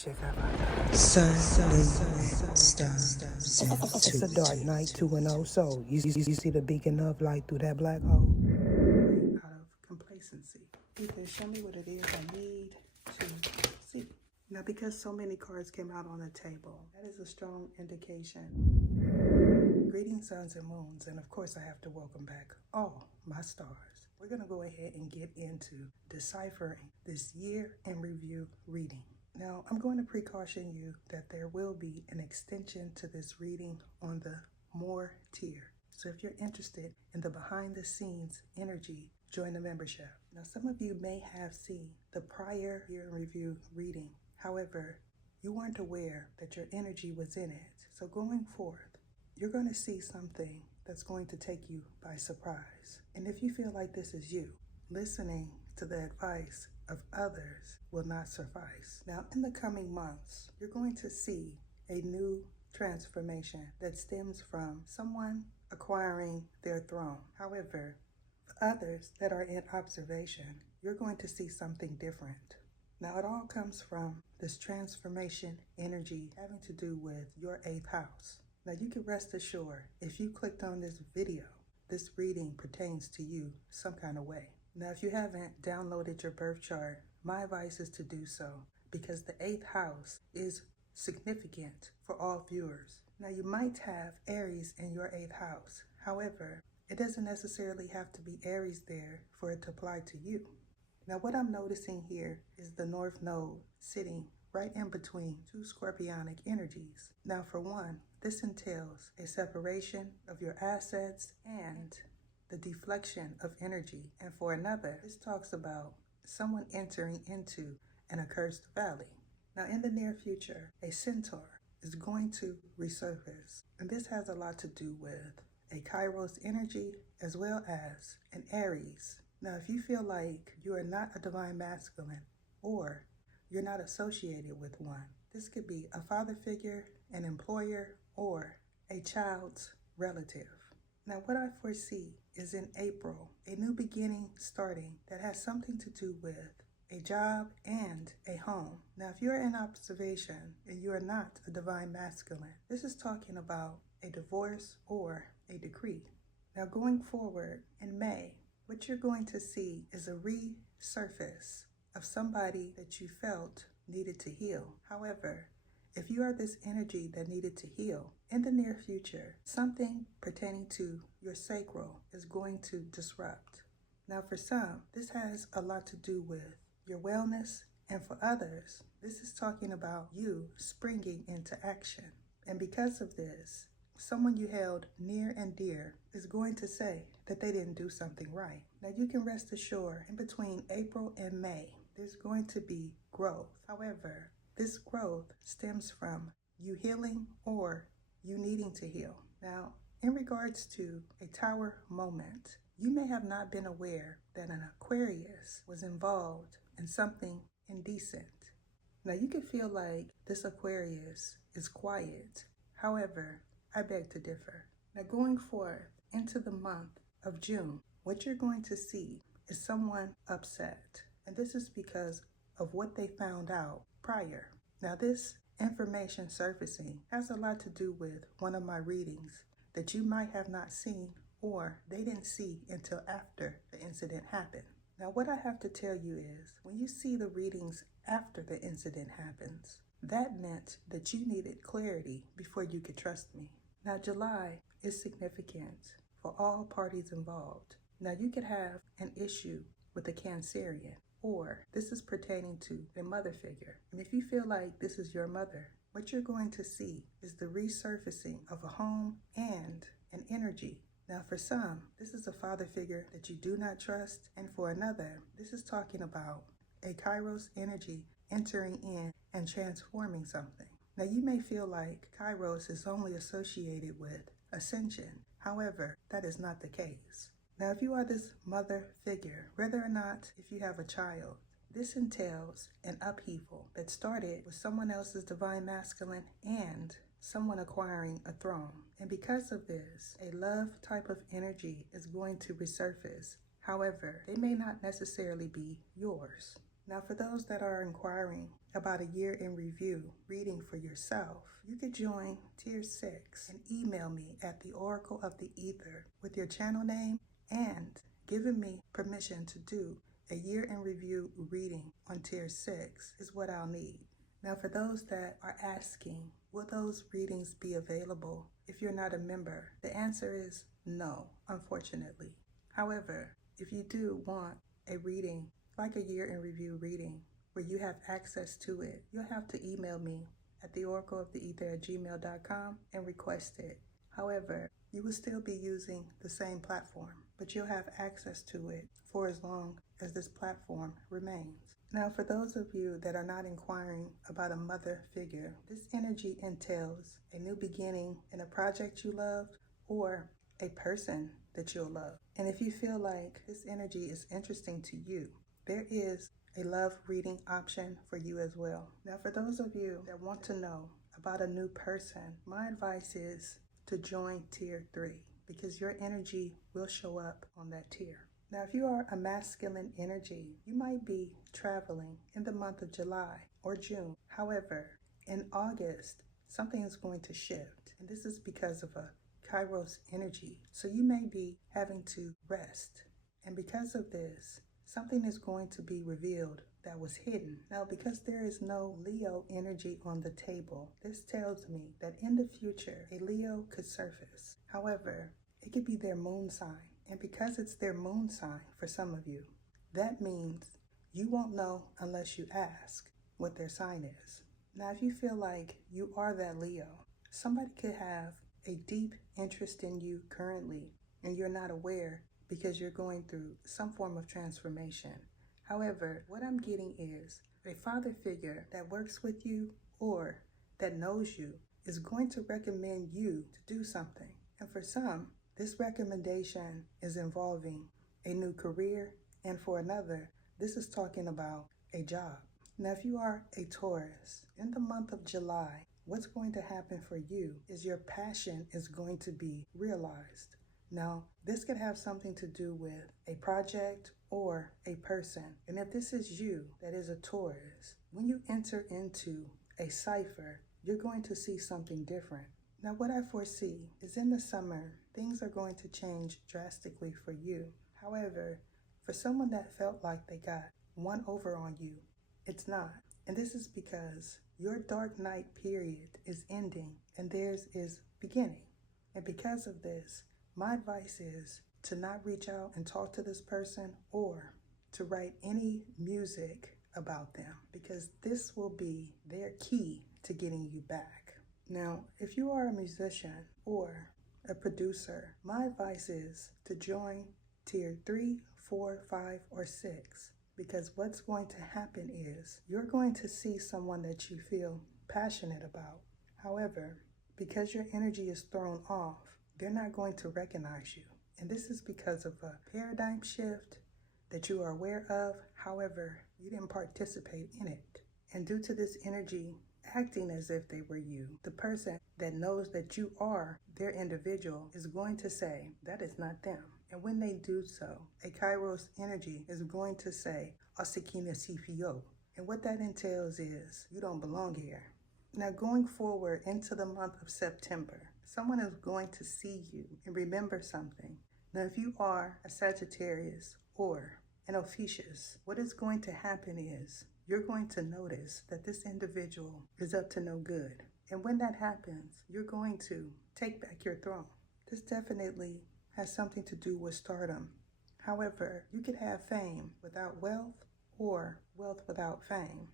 Sun, moon, stars, It's a dark night, 2-0. So you see the beacon of light through that black hole. Out of complacency. Either show me what it is I need to see. Now, because so many cards came out on the table, that is a strong indication. Greetings, suns and moons, and of course I have to welcome back all my stars. We're going to go ahead and get into deciphering this year in review reading. Now, I'm going to precaution you that there will be an extension to this reading on the More tier. So if you're interested in the behind the scenes energy, join the membership. Now, some of you may have seen the prior year in review reading. However, you weren't aware that your energy was in it. So going forth, you're going to see something that's going to take you by surprise. And if you feel like this is you, listening to the advice of others will not suffice. Now, in the coming months, you're going to see a new transformation that stems from someone acquiring their throne. However, for others that are in observation, you're going to see something different. Now, it all comes from this transformation energy having to do with your 8th house. Now, you can rest assured, if you clicked on this video, this reading pertains to you some kind of way. Now, if you haven't downloaded your birth chart, my advice is to do so because the 8th house is significant for all viewers. Now, you might have Aries in your 8th house. However, it doesn't necessarily have to be Aries there for it to apply to you. Now, what I'm noticing here is the North Node sitting right in between two Scorpionic energies. Now, for one, this entails a separation of your assets and the deflection of energy. And for another, this talks about someone entering into an accursed valley. Now, in the near future, a centaur is going to resurface. And this has a lot to do with a Kairos energy as well as an Aries. Now, if you feel like you are not a divine masculine or you're not associated with one, this could be a father figure, an employer, or a child's relative. Now, what I foresee is in April, a new beginning starting that has something to do with a job and a home. Now, if you're in observation and you are not a divine masculine, this is talking about a divorce or a decree. Now, going forward in May, what you're going to see is a resurface of somebody that you felt needed to heal. However, if you are this energy that needed to heal, in the near future, something pertaining to your sacral is going to disrupt. Now, for some, this has a lot to do with your wellness, and for others, this is talking about you springing into action. And because of this, someone you held near and dear is going to say that they didn't do something right. Now, you can rest assured in between April and May, there's going to be growth. However, this growth stems from you healing or you needing to heal. Now, in regards to a tower moment, you may have not been aware that an Aquarius was involved in something indecent. Now, you can feel like this Aquarius is quiet. However, I beg to differ. Now, going forth into the month of June, what you're going to see is someone upset. And this is because of what they found out prior. Now, this information surfacing has a lot to do with one of my readings that you might have not seen or they didn't see until after the incident happened. Now, what I have to tell you is when you see the readings after the incident happens, that meant that you needed clarity before you could trust me. Now, July is significant for all parties involved. Now, you could have an issue with a Cancerian, or this is pertaining to a mother figure. And if you feel like this is your mother, what you're going to see is the resurfacing of a home and an energy. Now, for some, this is a father figure that you do not trust. And for another, this is talking about a Kairos energy entering in and transforming something. Now, you may feel like Kairos is only associated with ascension. However, that is not the case. Now, if you are this mother figure, whether or not if you have a child, this entails an upheaval that started with someone else's divine masculine and someone acquiring a throne. And because of this, a love type of energy is going to resurface. However, they may not necessarily be yours. Now, for those that are inquiring about a year in review reading for yourself, you could join Tier 6 and email me at the Oracle of the Ether with your channel name and giving me permission to do a year in review reading on Tier 6 is what I'll need. Now, for those that are asking, will those readings be available if you're not a member? The answer is no, unfortunately. However, if you do want a reading, like a year in review reading, where you have access to it, you'll have to email me at theoracleoftheether@gmail.com and request it. However, you will still be using the same platform, but you'll have access to it for as long as this platform remains. Now, for those of you that are not inquiring about a mother figure, this energy entails a new beginning in a project you loved or a person that you'll love. And if you feel like this energy is interesting to you, there is a love reading option for you as well. Now, for those of you that want to know about a new person, my advice is to join Tier 3 because your energy will show up on that tier. Now, if you are a masculine energy, you might be traveling in the month of July or June. However, in August, something is going to shift, and this is because of a Kairos energy. So you may be having to rest, and because of this, something is going to be revealed that was hidden. Now, because there is no Leo energy on the table, this tells me that in the future, a Leo could surface. However, it could be their moon sign. And because it's their moon sign for some of you, that means you won't know unless you ask what their sign is. Now, if you feel like you are that Leo, somebody could have a deep interest in you currently, and you're not aware because you're going through some form of transformation. However, what I'm getting is a father figure that works with you or that knows you is going to recommend you to do something. And for some, this recommendation is involving a new career, and for another, this is talking about a job. Now, if you are a Taurus, in the month of July, what's going to happen for you is your passion is going to be realized. Now, this could have something to do with a project or a person. And if this is you, that is a Taurus, when you enter into a cipher, you're going to see something different. Now, what I foresee is in the summer, things are going to change drastically for you. However, for someone that felt like they got one over on you, it's not. And this is because your dark night period is ending and theirs is beginning. And because of this, my advice is to not reach out and talk to this person or to write any music about them, because this will be their key to getting you back. Now, if you are a musician or a producer, my advice is to join Tier 3, 4, 5, or 6, because what's going to happen is you're going to see someone that you feel passionate about. However, because your energy is thrown off, they're not going to recognize you. And this is because of a paradigm shift that you are aware of. However, you didn't participate in it. And due to this energy acting as if they were you, the person that knows that you are their individual is going to say, that is not them. And when they do so, a Kairos energy is going to say, Asikina CPO. And what that entails is, you don't belong here. Now, going forward into the month of September, someone is going to see you and remember something. Now, if you are a Sagittarius or an Ophiuchus, what is going to happen is you're going to notice that this individual is up to no good. And when that happens, you're going to take back your throne. This definitely has something to do with stardom. However, you could have fame without wealth or wealth without fame.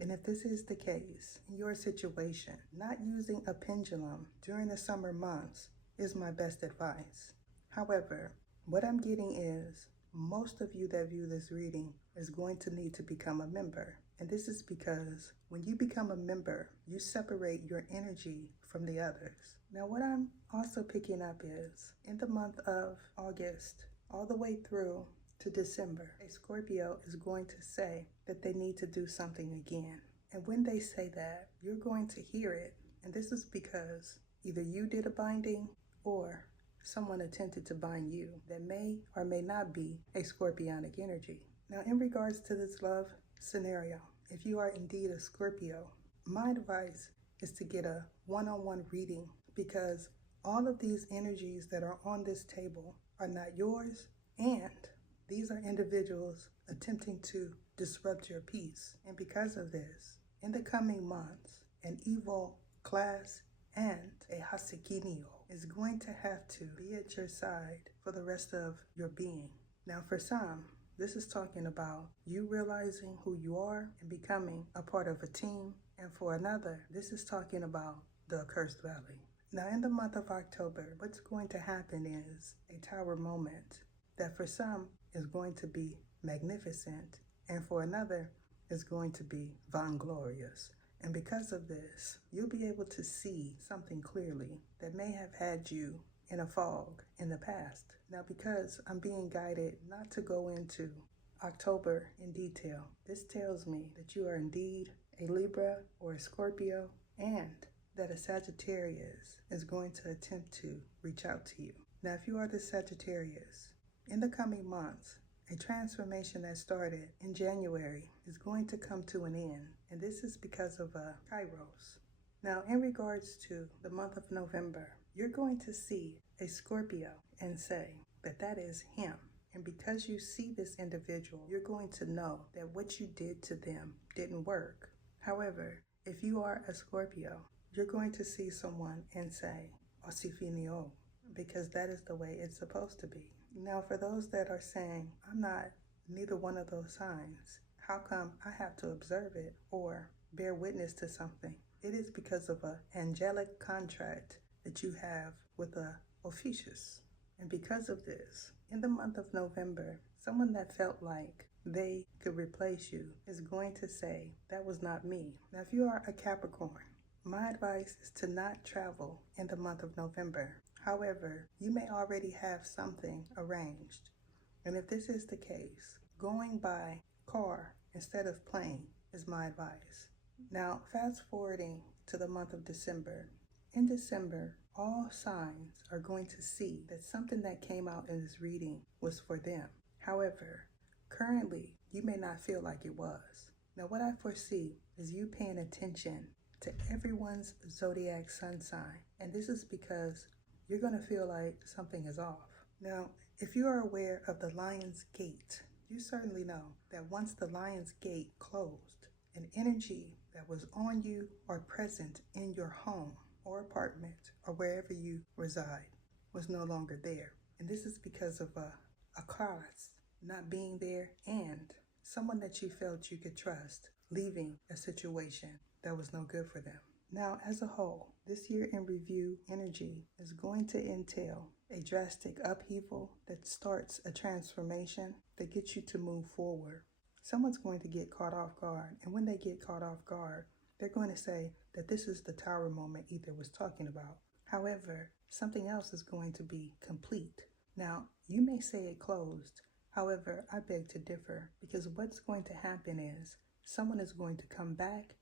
And if this is the case in your situation, not using a pendulum during the summer months is my best advice. However, what I'm getting is most of you that view this reading is going to need to become a member. And this is because when you become a member, you separate your energy from the others. Now, what I'm also picking up is in the month of August, all the way through to December, a Scorpio is going to say that they need to do something again. And when they say that, you're going to hear it. And this is because either you did a binding or someone attempted to bind you that may or may not be a scorpionic energy. Now, in regards to this love scenario, if you are indeed a Scorpio, my advice is to get a one-on-one reading, because all of these energies that are on this table are not yours, and these are individuals attempting to disrupt your peace. And because of this, in the coming months, an evil class and a Hasekinio is going to have to be at your side for the rest of your being. Now, for some, this is talking about you realizing who you are and becoming a part of a team. And for another, this is talking about the Accursed Valley. Now, in the month of October, what's going to happen is a tower moment that for some is going to be magnificent, and for another is going to be vainglorious. And because of this, you'll be able to see something clearly that may have had you in a fog in the past. Now, because I'm being guided not to go into October in detail, this tells me that you are indeed a Libra or a Scorpio, and that a Sagittarius is going to attempt to reach out to you. Now, if you are the Sagittarius, in the coming months, a transformation that started in January is going to come to an end, and this is because of Kairos. Now, in regards to the month of November, you're going to see a Scorpio and say that that is him. And because you see this individual, you're going to know that what you did to them didn't work. However, if you are a Scorpio, you're going to see someone and say, Osifinio, because that is the way it's supposed to be. Now, for those that are saying, I'm not neither one of those signs, how come I have to observe it or bear witness to something? It is because of an angelic contract that you have with a Ophiuchus. And because of this, in the month of November, someone that felt like they could replace you is going to say, that was not me. Now, if you are a Capricorn, my advice is to not travel in the month of November. However, you may already have something arranged. And if this is the case, going by car instead of plane is my advice. Now, fast forwarding to the month of December. In December, all signs are going to see that something that came out in this reading was for them. However, currently, you may not feel like it was. Now, what I foresee is you paying attention to everyone's zodiac sun sign. And this is because you're going to feel like something is off. Now, if you are aware of the Lion's Gate, you certainly know that once the Lion's Gate closed, an energy that was on you or present in your home or apartment or wherever you reside was no longer there. And this is because of a cause not being there and someone that you felt you could trust leaving a situation that was no good for them. Now, as a whole, this year in review energy is going to entail a drastic upheaval that starts a transformation that gets you to move forward. Someone's going to get caught off guard, and when they get caught off guard, they're going to say that this is the tower moment Ether was talking about. However, something else is going to be complete. Now, you may say it closed. However, I beg to differ, because what's going to happen is someone is going to come back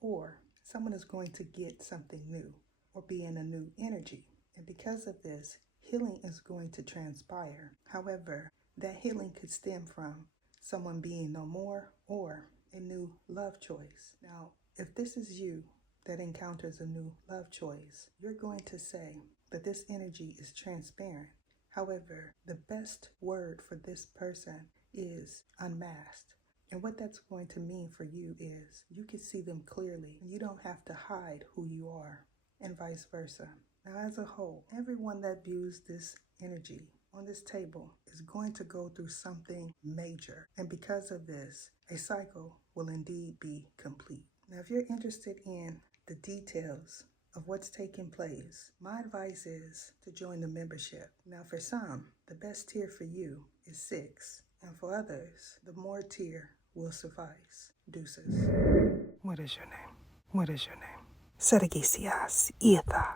or someone is going to get something new or be in a new energy. And because of this, healing is going to transpire. However, that healing could stem from someone being no more or a new love choice. Now, if this is you that encounters a new love choice, you're going to say that this energy is transparent. However, the best word for this person is unmasked. And what that's going to mean for you is you can see them clearly. You don't have to hide who you are, and vice versa. Now, as a whole, everyone that views this energy on this table is going to go through something major. And because of this, a cycle will indeed be complete. Now, if you're interested in the details of what's taking place, my advice is to join the membership. Now, for some, the best tier for you is 6. And for others, the more tier will suffice. Deuces. What is your name? What is your name? Sergisias Ether.